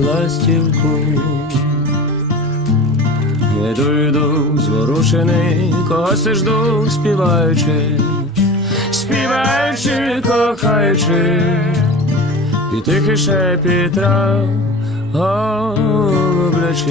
ластівку. Йду, йду, зворушений, я жду, співаючи, співаючи, кохаючи, і тихий шепіт трав голублячи.